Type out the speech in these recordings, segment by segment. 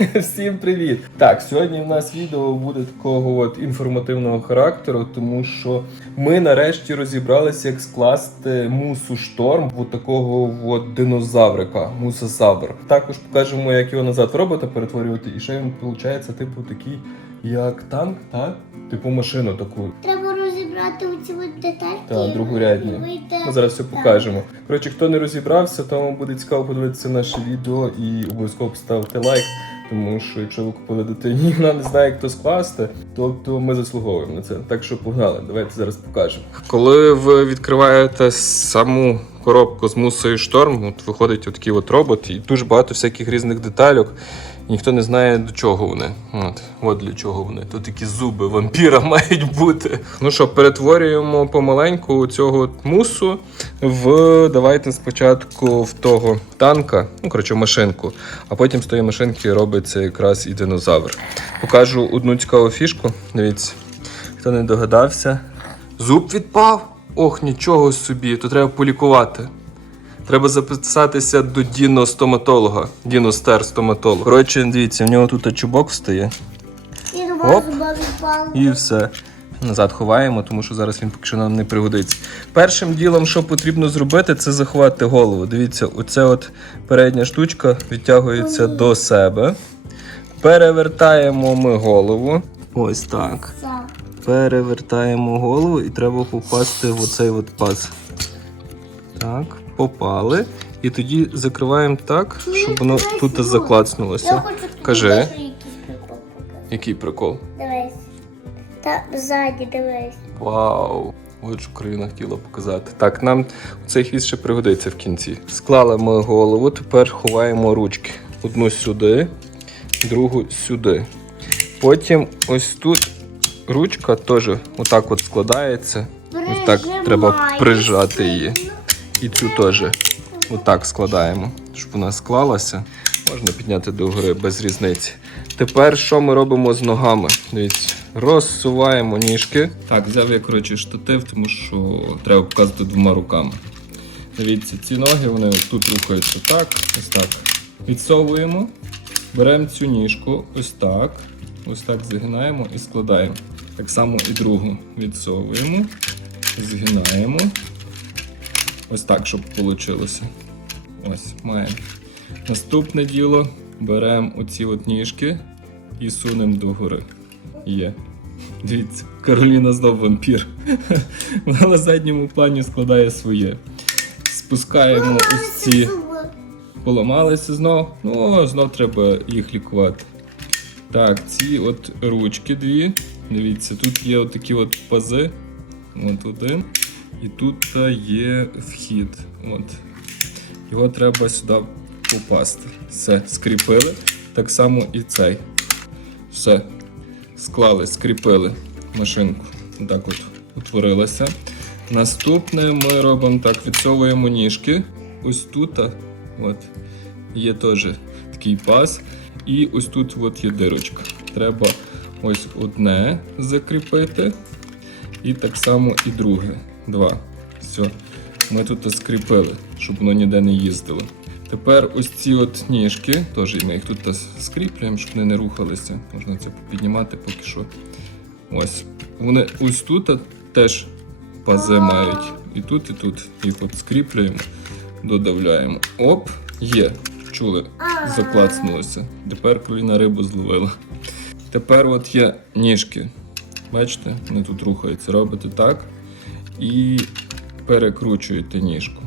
Всім привіт! Так, сьогодні в нас відео буде такого от інформативного характеру, тому що ми нарешті розібралися, як скласти мусу шторм в такого от динозаврика, мусосавр. Також покажемо, як його назад в робота перетворювати, і ще він виходить, типу, такий, як танк, так? Типу машину таку. Треба розібрати оці от детальки. Так, другорядні. Ми зараз все покажемо. Коротше, хто не розібрався, тому буде цікаво подивитися наше відео і обов'язково поставити лайк. Тому що якщо ви купили дитині, вона не знає, як то скласти, то, то ми заслуговуємо на це. Так що погнали, давайте зараз покажемо. Коли ви відкриваєте саму коробку з мусою шторм, от виходить отакий от робот, і дуже багато всяких різних детальок. Ніхто не знає до чого вони. От, от для чого вони. Тут такі зуби вампіра мають бути. Ну що, перетворюємо помаленьку цього мусу в давайте спочатку в того танка, ну коротше, машинку, а потім з тої машинки робиться якраз і динозавр. Покажу одну цікаву фішку. Дивіться, хто не догадався. Зуб відпав. Ох, нічого собі, то треба полікувати. Треба записатися до діностоматолога, діностер-стоматолога. Коротше, дивіться, в нього тут чубок встає. Оп. І все. Назад ховаємо, тому що зараз він поки що нам не пригодиться. Першим ділом, що потрібно зробити, це заховати голову. Дивіться, оця от передня штучка відтягується до себе. Перевертаємо ми голову. Ось так. Перевертаємо голову і треба попасти в оцей от паз. Так, попали. І тоді закриваємо так, щоб воно тут заклацнулося. Кажи. Який прикол? Дивись. Та ззаді дивись. Вау! От що Україна хотіла показати. Так, нам цей хвіст ще пригодиться в кінці. Склали ми голову, тепер ховаємо ручки. Одну сюди, другу сюди. Потім ось тут ручка теж отак от складається. Ось так треба прижати її. І цю теж отак складаємо, щоб вона склалася. Можна підняти до гори без різниці. Тепер що ми робимо з ногами? Дивіться, розсуваємо ніжки. Так, взяв я коротше штатив, тому що треба показувати двома руками. Дивіться, ці ноги вони тут рухаються так, ось так. Відсовуємо, беремо цю ніжку, ось так. Ось так згинаємо і складаємо. Так само і другу відсовуємо, згинаємо. Ось так, щоб вийшло. Ось, маємо. Наступне діло беремо оці от ніжки і сунемо догори. Є. Дивіться, Кароліна знов вампір. Вона на задньому плані складає своє. Спускаємо ось ці. Поламалися знов. Ну, знов треба їх лікувати. Так, ці от ручки дві. Дивіться, тут є отакі от пази. От один. І тут є вхід. От. Його треба сюди попасти. Все, скріпили. Так само і цей. Все. Склали, скріпили машинку. Так от утворилася. Наступне ми робимо так, відсовуємо ніжки. Ось тут от, є теж такий паз. І ось тут от є дирочка. Треба ось одне закріпити. І так само і друге. Два. Все. Ми тут скріпили, щоб воно ніде не їздило. Тепер ось ці от ніжки, теж ми їх тут скріплюємо, щоб вони не рухалися. Можна це піднімати поки що. Ось. Вони ось тут теж пази мають. І тут, і тут. Їх от скріплюємо, додавляємо. Оп, є. Чули? Заклацнулося. Тепер коліна рибу зловила. Тепер от є ніжки. Бачите, вони тут рухаються. Робите так. І перекручуєте ніжку.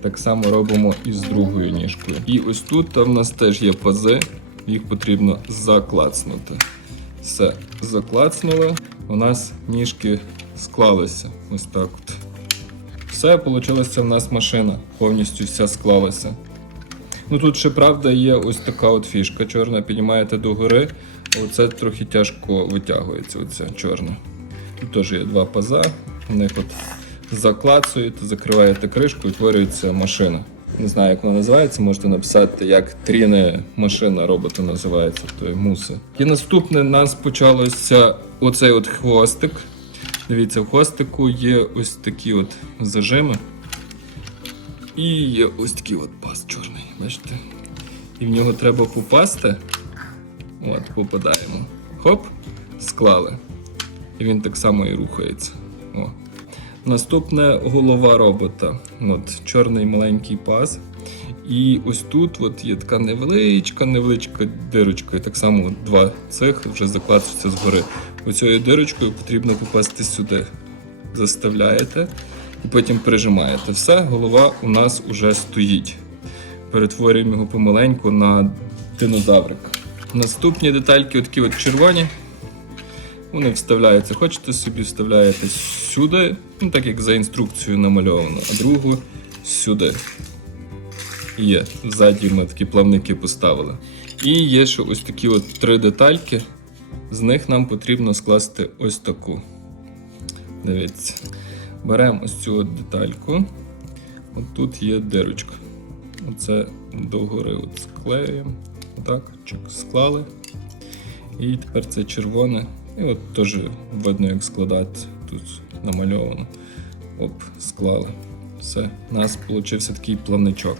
Так само робимо і з другою ніжкою. І ось тут там в нас теж є пази, їх потрібно заклацнути. Все, заклацнули, у нас ніжки склалися. Ось так от. Все, вийшла в нас машина, повністю вся склалася. Ну тут ще правда є ось така от фішка чорна, піднімаєте догори, оце трохи тяжко витягується, оця чорна. Тут теж є два паза, в них от заклацуєте, закриваєте кришку і утворюється машина. Не знаю, як вона називається, можете написати, як тріне машина робота називається, то є муси. І наступне у нас почалося оцей от хвостик. Дивіться, в хвостику є ось такі от зажими. І є ось такий от паз чорний, бачите? І в нього треба попасти. От, попадаємо. Хоп, склали. І він так само і рухається. О. Наступне голова робота. От, чорний маленький паз. І ось тут от є така невеличка, невеличка дирочка. І так само два цих вже закладуються згори. Оцією дирочкою потрібно попасти сюди. Заставляєте і потім прижимаєте. Все, голова у нас уже стоїть. Перетворюємо його помаленьку на динозаврик. Наступні детальки, такі от червоні. Вони вставляються. Хочете собі вставляєте сюди, ну так як за інструкцією намальовано, а другу сюди. Є. Ззаді ми такі плавники поставили. І є ще ось такі от три детальки. З них нам потрібно скласти ось таку. Дивіться. Беремо ось цю от детальку. От тут є дирочка. Оце догори от склеюємо. Отак, чик, склали. І тепер це червоне. І от теж видно, як складати. Тут намальовано. Оп, склали. Все, у нас получився такий плавничок.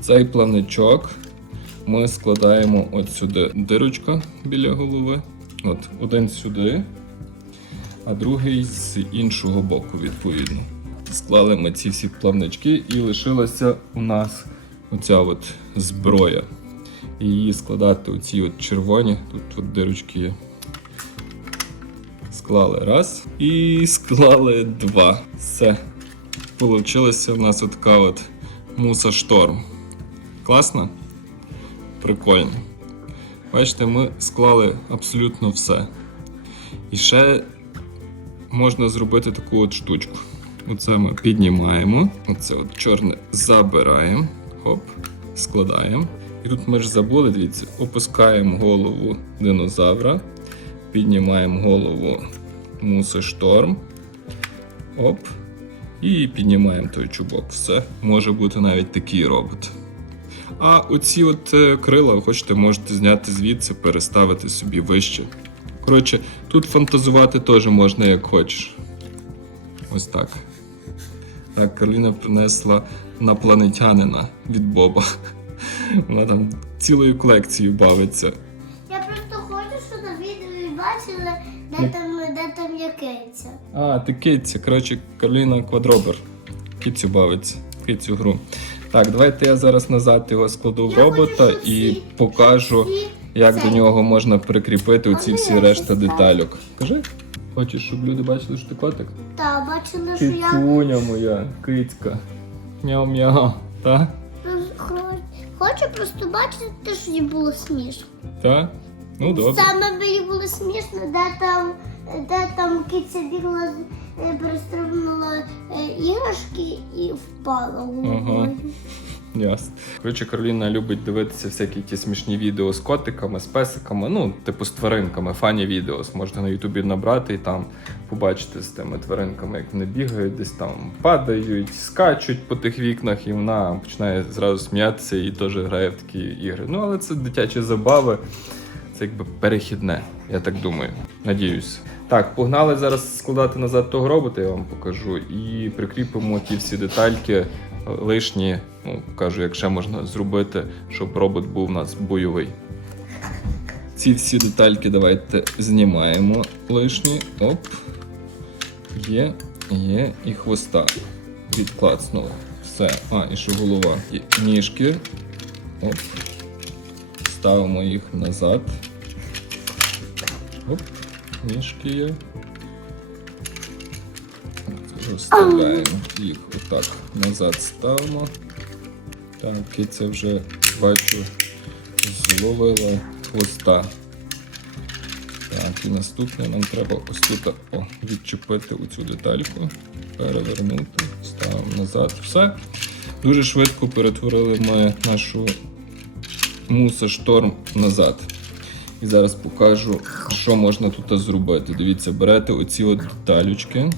Цей плавничок ми складаємо от сюди дирочка біля голови. От, один сюди, а другий з іншого боку, відповідно. Склали ми ці всі плавнички і лишилася у нас оця от зброя. І її складати оці от червоні, тут от дирочки є. Склали раз і склали два. Все. Получилася у нас така от муса шторм. Класно? Прикольно. Бачите, ми склали абсолютно все. І ще можна зробити таку от штучку. Оце ми піднімаємо, оце от чорне забираємо, хоп, складаємо. І тут ми ж забули, дивіться, опускаємо голову динозавра, піднімаємо голову муси шторм. Оп. І піднімаємо той чубок. Все, може бути навіть такий робот. А оці от е, крила, хочете, можете зняти звідси, переставити собі вище. Коротше, тут фантазувати теж можна як хочеш. Ось так. Так, Кароліна принесла напланетянина від Боба. Вона там цілою колекцією бавиться. Я просто хочу, щоб на відео бачили, де там, де там є киця. А, ти киця. Коротше, Кароліна квадробер. Кицю бавиться, кицю гру. Так, давайте я зараз назад його складу в Я хочу, робота щоб і всі- покажу, всі як це. до нього можна прикріпити оці всі решта детальок. Кажи, хочеш, щоб люди бачили, що ти котик? Та бачили, що я Кицюня моя, кицька. Мяу-мяу. Та? Хо- хочу просто бачити, що їй було смішно. Так? Ну добре. Саме мені було смішно, де там, де там киця бігла, е, перестрибнула е, іграшки і впала головою. Ясно. Коротше, Кароліна любить дивитися всякі ті смішні відео з котиками, з песиками, ну, типу з тваринками, фані відео. Можна на Ютубі набрати і там побачити з тими тваринками, як вони бігають, десь там падають, скачуть по тих вікнах, і вона починає зразу сміятися і теж грає в такі ігри. Ну, але це дитячі забави. Це якби перехідне, я так думаю. Надіюсь. Так, погнали зараз складати назад того робота, я вам покажу, і прикріпимо ті всі детальки лишні. Ну, кажу, як ще можна зробити, щоб робот був у нас бойовий. Ці всі детальки давайте знімаємо лишні. Оп. Є, є, і хвоста. Відклацнули. Все. А, і ще голова. І ніжки. Оп. Ставимо їх назад. Оп, ніжки є. Розставляємо їх отак назад ставимо. Так, і це вже бачу зловила хвоста. Так, і наступне нам треба ось тут о, відчепити оцю детальку, перевернути, ставимо назад. Все. Дуже швидко перетворили ми нашу муса шторм назад. І зараз покажу, що можна тут зробити. Дивіться, берете оці от деталючки,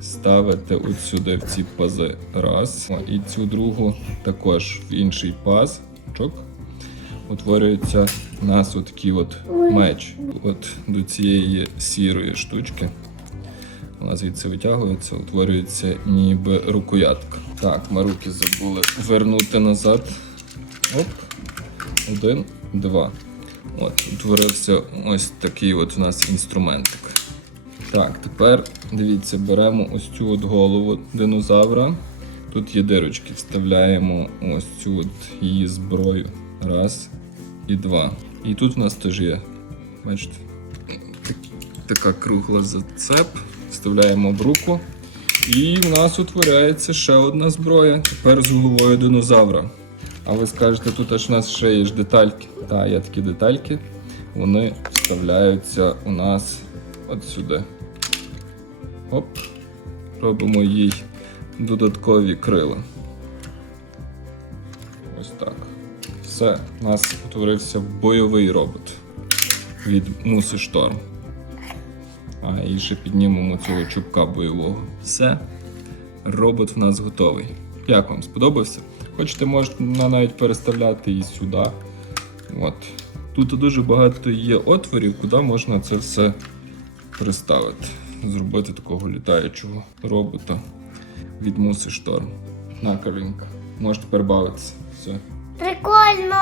ставите от сюди в ці пази. Раз. І цю другу також в інший паз. Чок. Утворюється у нас отакий от меч. От до цієї сірої штучки. Вона звідси витягується, утворюється ніби рукоятка. Так, ми руки забули вернути назад. Оп. Один, два. От, утворився ось такий от у нас інструментик. Так, тепер дивіться, беремо ось цю от голову динозавра. Тут є дирочки, вставляємо ось цю от її зброю. Раз і два. І тут у нас теж є. Бачите? Так- така кругла зацеп. Вставляємо в руку. І в нас утворяється ще одна зброя. Тепер з головою динозавра. А ви скажете, тут аж у нас ще є ж детальки. Так, є такі детальки. Вони вставляються у нас от сюди. Оп. Робимо їй додаткові крила. Ось так. Все, у нас утворився бойовий робот від Муси Шторм. А, і ще піднімемо цього чубка бойового. Все. Робот в нас готовий. Як вам сподобався? Хочете, можете навіть переставляти і сюди. От. Тут дуже багато є отворів, куди можна це все приставити. Зробити такого літаючого робота від Муси Шторм. На Каринка. Можете тепер бавитися. Все. Прикольно!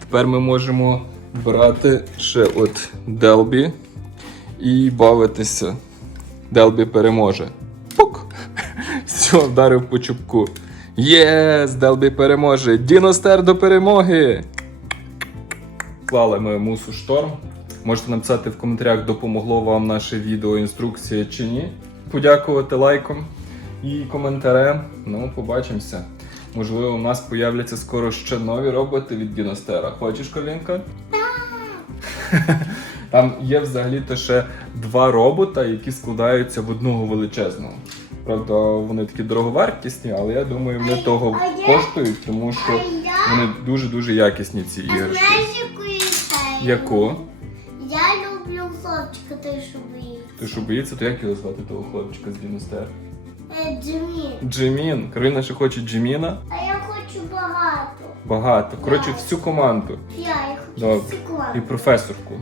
Тепер ми можемо брати ще от Делбі і бавитися. Делбі переможе. Пук! Все, вдарив по чубку. Єс! Делбі переможе! Діностер до перемоги! Клали ми мусу шторм. Можете написати в коментарях, допомогло вам наше відео інструкція чи ні. Подякувати лайком і коментарем. Ну, побачимося. Можливо, у нас появляться скоро ще нові роботи від Діностера. Хочеш, Колінка? Там є взагалі-то ще два робота, які складаються в одного величезного. Правда, вони такі дороговартісні, але я думаю, вони того коштують, тому що вони дуже-дуже якісні ці іграшки. яку хлопчика, той, що боїться. Ти що боїться, то як його звати того хлопчика з Діностер? Е, Джиммі. Джимін. Карина ще хоче Джиміна. А я хочу багато. Багато. Коротше, всю команду. Я їх хочу Добре. І професорку.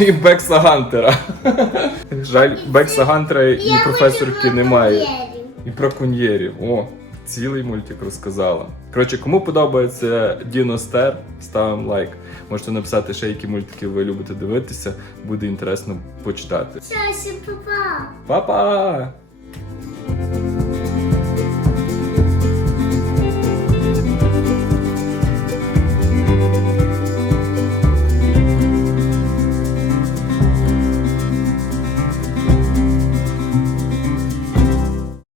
І Бекса Гантера. Жаль, Бекса Гантера і професорки немає. І про куньєрів. О, цілий мультик розказала. Коротше, кому подобається Діностер, ставимо лайк. Можете написати ще, які мультики ви любите дивитися. Буде інтересно почитати. Па-па. Па-па!